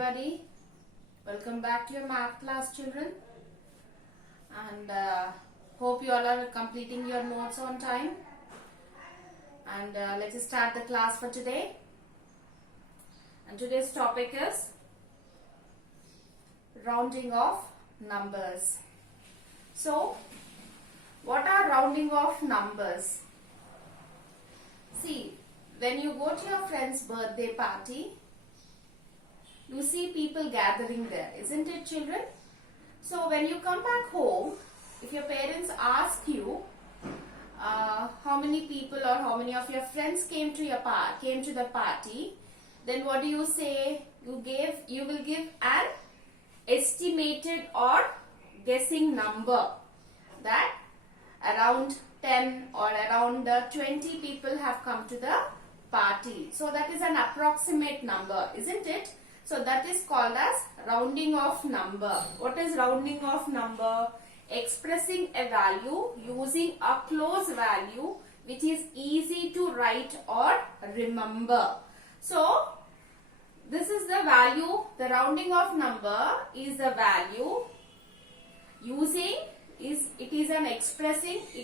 everybody. Welcome back to your math class, children. And hope you all are completing your notes on time. And let's start the class for today. And today's topic is rounding off numbers. So, what are rounding off numbers? See, when you go to your friend's birthday party, you see people gathering there, isn't it, children? So when you come back home, if your parents ask you how many people or how many of your friends came to the party, then what do you say? You will give an estimated or guessing number that around 10 or around 20 people have come to the party. So that is an approximate number, isn't it? So that is called as rounding off number. What is rounding off number? Expressing a value using a close value which is easy to write or remember. So this is the value. The rounding off number is the value using it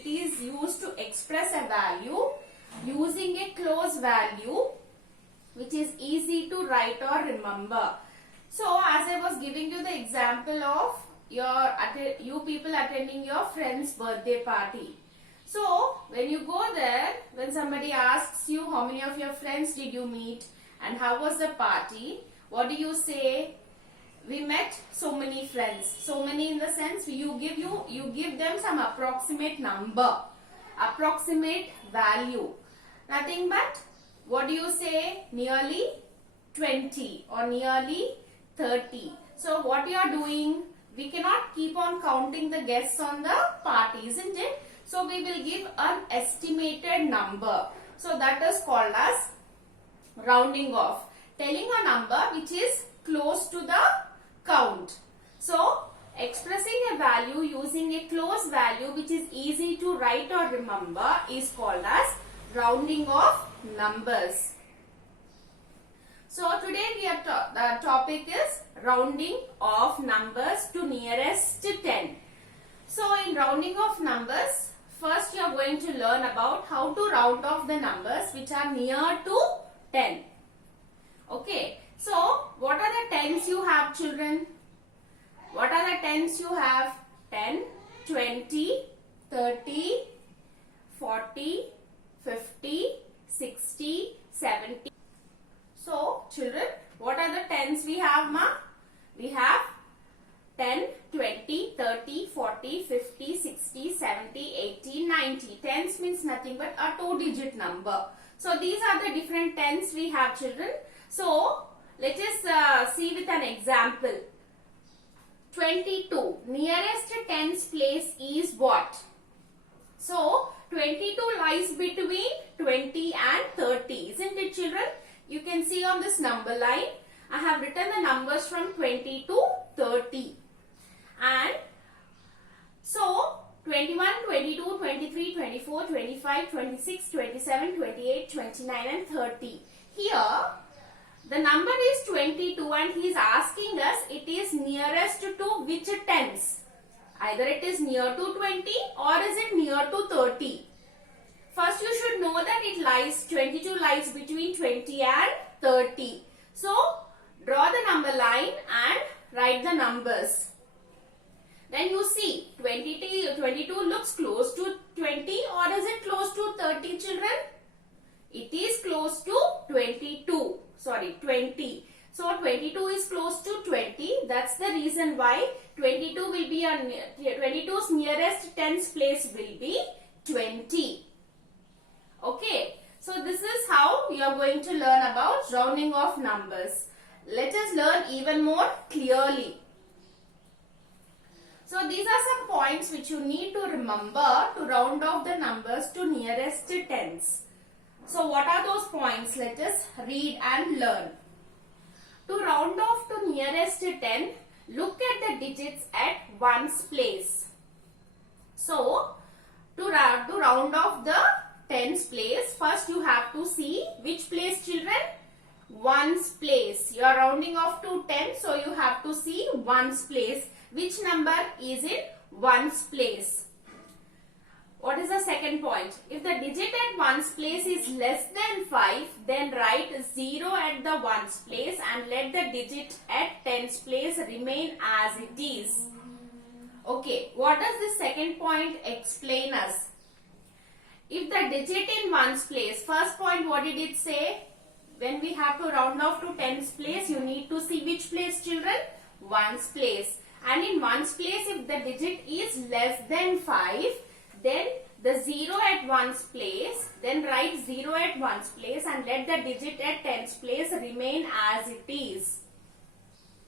is used to express a value using a close value which is easy to write or remember. So as I was giving you the example of you people attending your friend's birthday party. So when you go there, when somebody asks you how many of your friends did you meet and how was the party, what do you say? We met so many friends. So many in the sense you give them some approximate number, approximate value. Nothing but what do you say? Nearly 20 or nearly 30. So what you are doing? We cannot keep on counting the guests on the party, isn't it? So we will give an estimated number. So that is called as rounding off. Telling a number which is close to the count. So expressing a value using a close value which is easy to write or remember is called as rounding off numbers. So today the topic is rounding off numbers to nearest 10. So in rounding off numbers, first you are going to learn about how to round off the numbers which are near to 10. Okay. So what are the tens you have, children? What are the tens you have? 10, 20, 30, 40, 50, 60, 70. So, children, what are the tens we have, ma? We have 10, 20, 30, 40, 50, 60, 70, 80, 90. Tens means nothing but a two-digit number. So, these are the different tens we have, children. So, let us see with an example. 22. Nearest tens place is what? So, 22 lies between 20 and 30. Isn't it, children? You can see on this number line, I have written the numbers from 20 to 30. And so, 21, 22, 23, 24, 25, 26, 27, 28, 29 and 30. Here, the number is 22 and he is asking us it is nearest to which tens? Either it is near to 20 or is it near to 30? First you should know that 22 lies between 20 and 30. So draw the number line and write the numbers. Then you see 22 looks close to 20 or is it close to 30, children? It is close to 20. So 22 is close to 20. That's the reason why 22 will be 22's nearest tens place will be 20. Okay. So this is how you are going to learn about rounding off numbers. Let us learn even more clearly. So these are some points which you need to remember to round off the numbers to nearest tens. So what are those points? Let us read and learn. To round off to nearest 10, look at the digits at ones place. So to round off the tens place, first you have to see which place, children? ones place. You are rounding off to 10, so you have to see ones place. Which number is in ones place? What is the second point? If the digit at ones place is less than 5, then write 0 at the ones place and let the digit at tens place remain as it is. Okay, what does this second point explain us? If the digit in ones place, first point, what did it say? When we have to round off to tens place, you need to see which place, children? Ones place. And in ones place, if the digit is less than 5, then the 0 at ones place, then write 0 at ones place and let the digit at tens place remain as it is.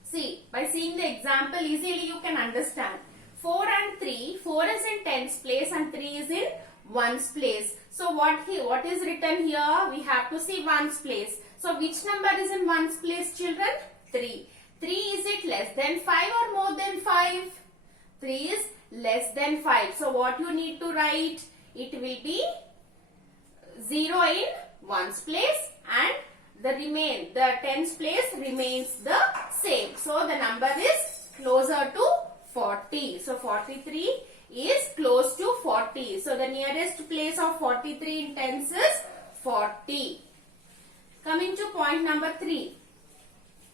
See, by seeing the example, easily you can understand. 4 and 3, 4 is in tens place and 3 is in ones place. So what is written here? We have to see ones place. So which number is in ones place, children? 3. 3, is it less than 5 or more than 5? 3 is less than 5. So what you need to write? It will be 0 in ones place and the tens place remains the same. So the number is closer to 40. So 43 is close to 40. So the nearest place of 43 in tens is 40. Coming to point number 3.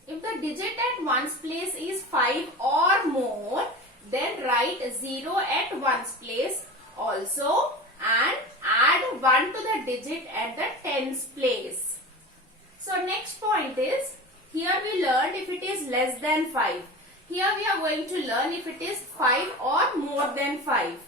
If the digit at ones place is 5 or more, then write 0 at ones place also and add 1 to the digit at the tens place. So next point is, here we learned if it is less than 5. Here we are going to learn if it is 5 or more than 5.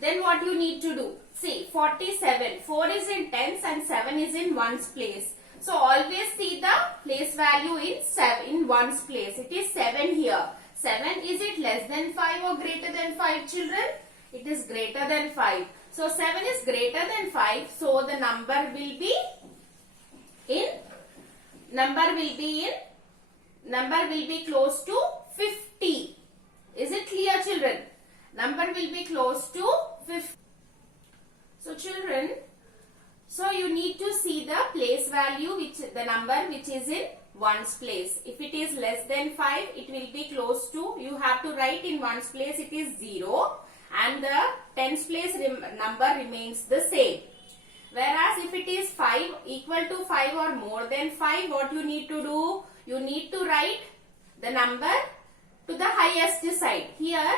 Then what you need to do? See, 47. 4 is in tens and 7 is in ones place. So always see the place value in ones place. It is 7 here. 7, is it less than 5 or greater than 5, children? It is greater than 5. So 7 is greater than 5. So the number will be close to 50. Is it clear, children? Number will be close to 50. So children, so you need to see the place value, the number which is in ones place. If it is less than 5, it will be close to, you have to write in ones place it is 0 and the tens place number remains the same. Whereas if it is 5 equal to 5 or more than 5, what you need to do? You need to write the number to the highest side. Here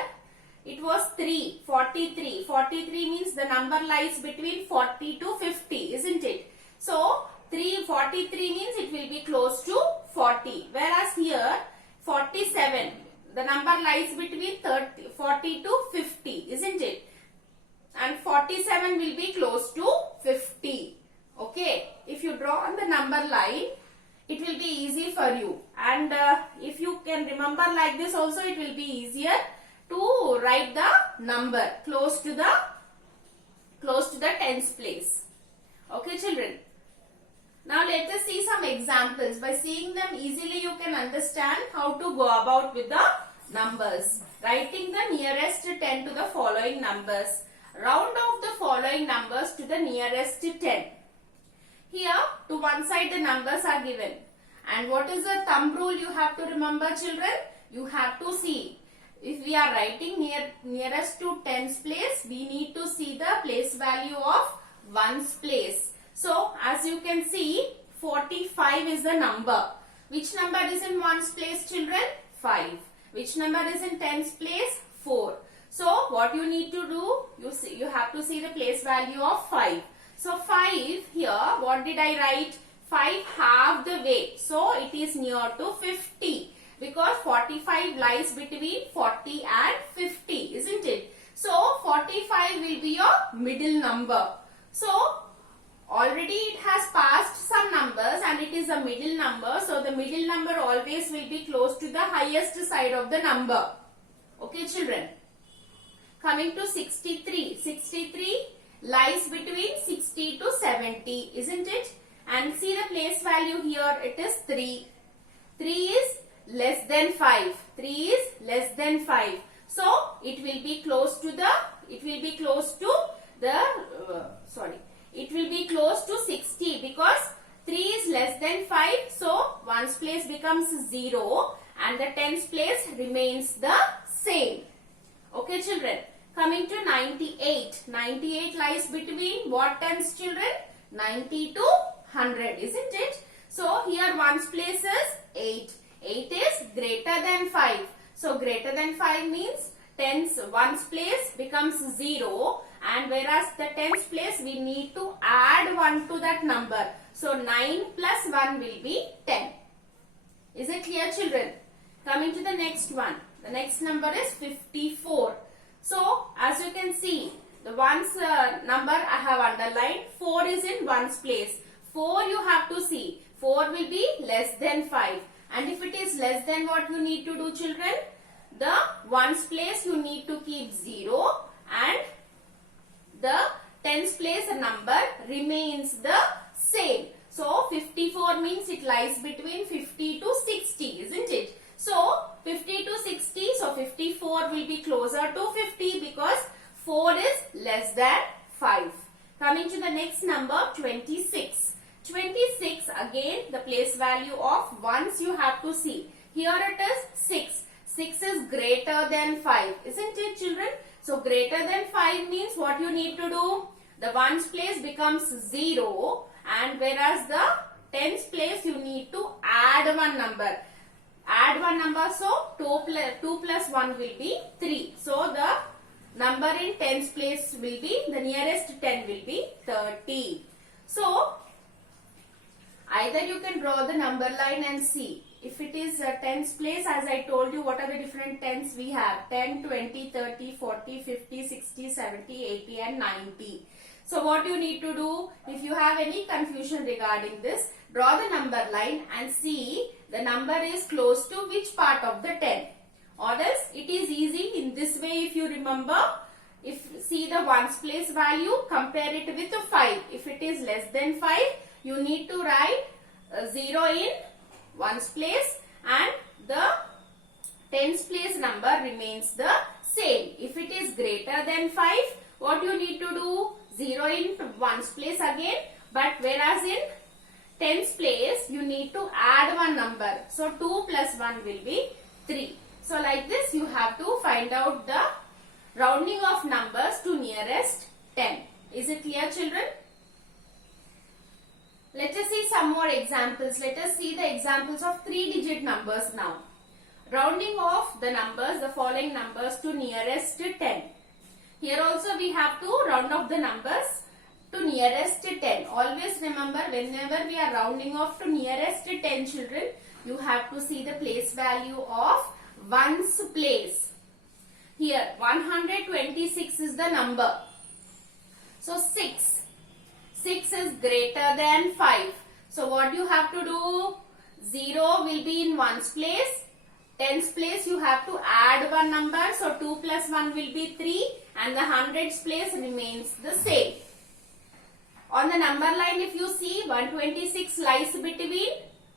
it was 3, 43. 43 means the number lies between 40 to 50, isn't it? So 43 means it will be close to 40. Whereas here 47, the number lies between 40 to 50, isn't it? And 47 will be close to 50. Okay. If you draw on the number line, it will be easy for you. And if you can remember like this also, it will be easier to write the number close to the tens place. Okay, children. Now let us see some examples. By seeing them easily you can understand how to go about with the numbers. Writing the nearest 10 to the following numbers. Round off the following numbers to the nearest 10. Here to one side the numbers are given. And what is the thumb rule you have to remember, children? You have to see. If we are writing nearest to tens place, we need to see the place value of ones place. So as you can see, 45 is the number. Which number is in ones place, children? 5. Which number is in tens place? 4. So what you need to do? You have to see the place value of 5. So 5 here, what did I write? 5 half the way. So it is near to 50. Because 45 lies between 40 and 50, isn't it? So 45 will be your middle number. So already it has passed some numbers and it is a middle number. So the middle number always will be close to the highest side of the number. Okay, children. Coming to 63. 63 lies between 60 to 70, isn't it? And see the place value here, it is 3. 3 is less than 5. 3 is less than 5. So it will be close to 60 because 3 is less than 5. So becomes 0 and the tens place remains the same. Okay children. Coming to 98. 98 lies between what tens children? 90 to 100, isn't it? So here ones place is 8. 8 is greater than 5. So greater than 5 means tens ones place becomes 0, and whereas the tens place we need to add 1 to that number. So 9 plus 1 will be 10. Is it clear children? Coming to the next one. The next number is 54. So as you can see, the ones number I have underlined. 4 is in ones place. 4 you have to see. 4 will be less than 5. And if it is less than, what you need to do children? The ones place you need to keep 0 and the tens place number remains the same. So 54 means it lies between 50 to 60, isn't it? So 50 to 60, so 54 will be closer to 50 because 4 is less than 5. Coming to the next number, 26. 26, again the place value of ones you have to see. Here it is 6. 6 is greater than 5, isn't it children? So greater than 5 means what you need to do? The ones place becomes 0, and whereas the tens place you need to add one number. Add one number, so 2 plus 1 will be 3. So the number in tens place will be, the nearest 10 will be 30. So either you can draw the number line and see. If it is tens place, as I told you, what are the different tens we have? 10, 20, 30, 40, 50, 60, 70, 80 and 90. So what you need to do, if you have any confusion regarding this, draw the number line and see the number is close to which part of the 10. Or else it is easy in this way. If you remember, if see the ones place value, compare it with 5. If it is less than 5, you need to write 0 in ones place and the tens place number remains the same. If it is greater than 5, what you need to do? 0 in ones place again, but whereas in tens place you need to add one number. So 2 plus 1 will be 3. So like this you have to find out the rounding of numbers to nearest 10. Is it clear children? Let us see some more examples. Let us see the examples of 3-digit numbers now. Rounding off the numbers, the following numbers to nearest 10. Here also we have to round off the numbers to nearest 10. Always remember, whenever we are rounding off to nearest 10 children, you have to see the place value of ones place. Here 126 is the number. So 6. 6 is greater than 5. So what you have to do? 0 will be in ones place. Tens place you have to add one number. So 2 plus 1 will be 3 and the hundreds place remains the same. On the number line if you see, 126 lies between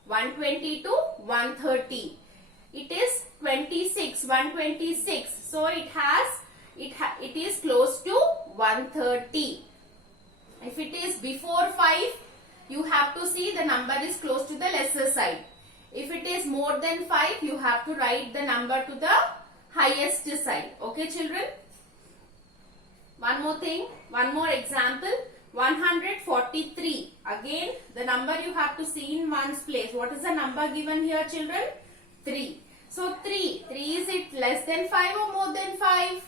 120 to 130. It is 26, 126. So it is close to 130. If it is before 5, you have to see the number is close to the lesser side. If it is more than 5, you have to write the number to the highest side. Okay children? One more thing, one more example. 143. Again, the number you have to see in ones place. What is the number given here children? 3. So 3. 3 is it less than 5 or more than 5?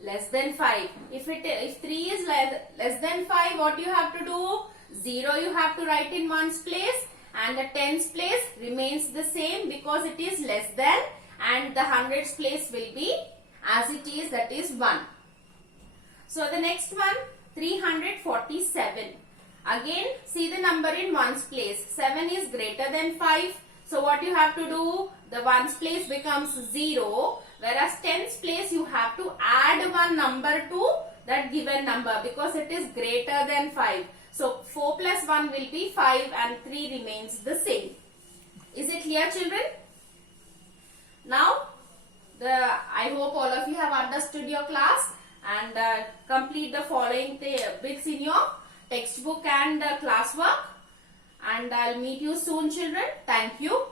Less than 5. If 3 is less than 5, what you have to do? 0 you have to write in ones place and the tens place remains the same because it is less than, and the hundreds place will be as it is, that is 1. So the next one, 347. Again see the number in ones place. 7 is greater than 5. So what you have to do? The ones place becomes 0, whereas tens place you have to add one number to that given number because it is greater than 5. So 4 plus 1 will be 5 and 3 remains the same. Is it clear children? Now I hope all of you have understood your class and complete the following bits in your textbook and classwork, and I'll meet you soon children. Thank you.